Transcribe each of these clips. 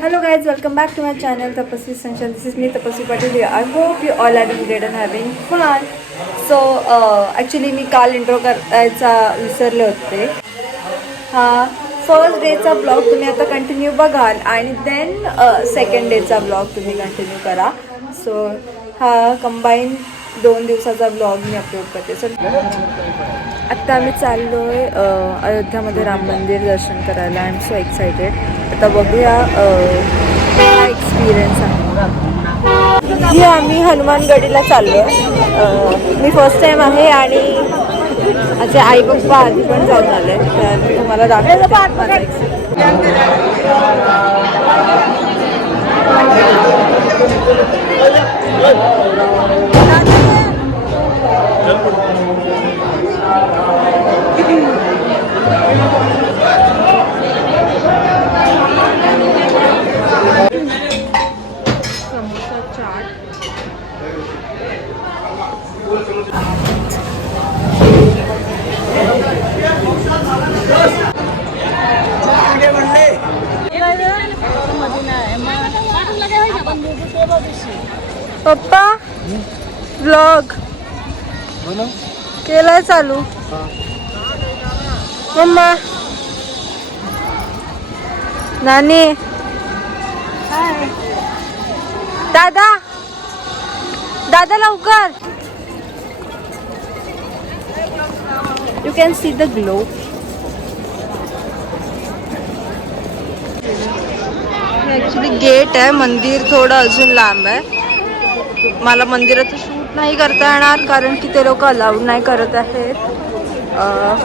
Hello guys, welcome back to my channel Tapasvi Sunshine. This is me Tapasvi Patil here. I hope you all are doing great and having fun. So actually मी काल intro करायचा विसरले होते. हा first डेचा blog तुम्ही आता continue बघाल आणि then second डेचा blog तुम्ही कंटिन्यू करा. सो हा कंबाईन 2 दिवसाचा ब्लॉग मी अपलोड करते. सो आत्ता आम्ही चाललो आहे अयोध्यामध्ये राम मंदिर दर्शन करायला. I am so excited. आता बघूया काय एक्सपिरियन्स आहे. ही आम्ही हनुमानगडीला चाललो आहे. मी फर्स्ट टाईम आहे आणि माझे आई पप्पा आधी पण जाऊन आले, तर मी तुम्हाला दाखवते. समोसा चाट, पप्पा व्लॉग केलाय चालू. मम्मा नानी दादा दादा लवकर. You can see the glow. Actually gate आहे. मंदिर थोडं अजून लांब आहे. मला मंदिराचं शूट नाही करता येणार कारण की ते लोक अलाउड नाही करत आहेत.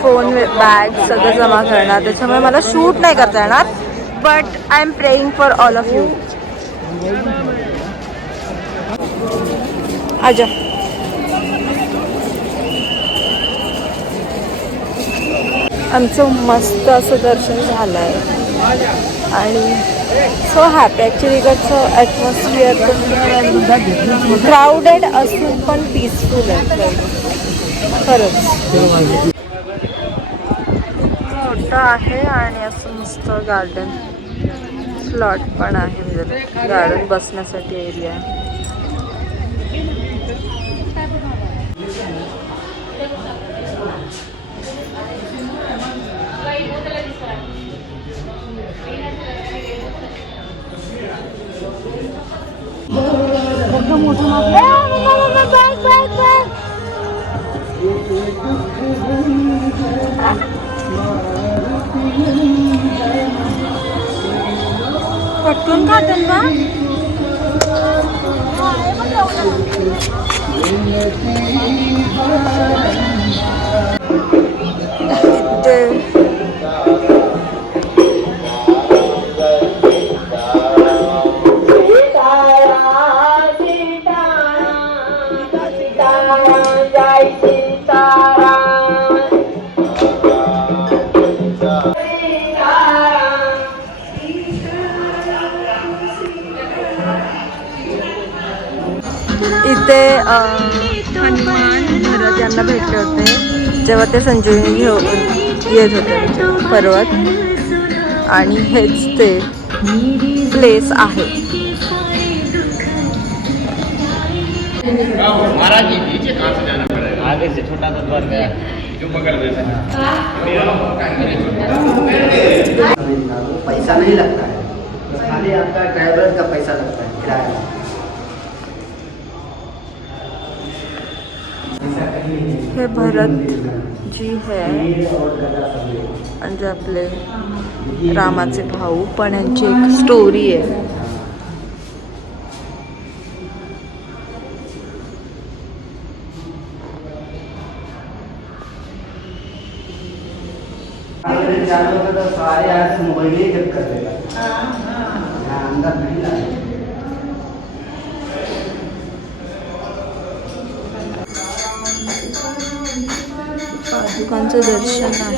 फोन बॅग सगळं जमा करणार, त्याच्यामुळे मला शूट नाही करता येणार. But I am praying for all of you. आजा. आमचं मस्त असं दर्शन झालं आहे आणि सो हॅपी. ॲक्च्युली इकडचं ॲटमॉस्फिअर पण क्राऊडेड असून पण पीसफुल आहे खरंच. मोठं आहे आणि असं मस्त गार्डन स्लॉट पण आहे. म्हणजे गार्डन बसण्यासाठी एरिया आहे. पटकन खातात ना. इथे हनुमान भरत यांना भेटले होते जेव्हा ते संजीवनी घेऊन येत होते पर्वत, आणि हेच ते प्लेस आहे. आगे से छोटा सा द्वार गया जो पकड़ देता है. पैसा नहीं लगता है, खाली आपका ड्राइवर का पैसा लगता है किराया. हे भरत जी है म्हणजे आपले रामाचे भाऊ, पण यांची एक स्टोरी आहे. सारे आज मोबाइल ही जब कर देगा. अंदर नहीं लाए. पादुकांचं दर्शन आहे.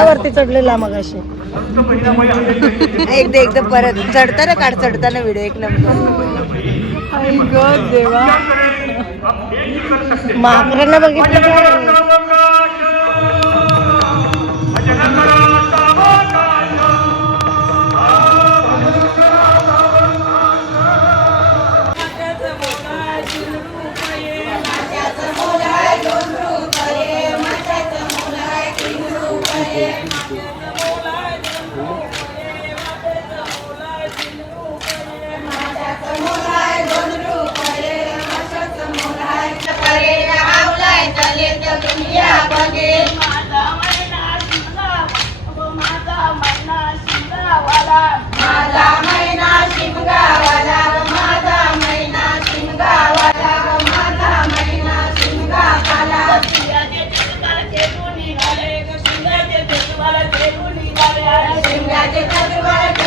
झाडावरती चढलेला मग अशी एकदा परत चढताना काढ चढताना व्हिडिओ एक नंबर आई गं देवा माकरांना बघितलं का? शिमग्याचे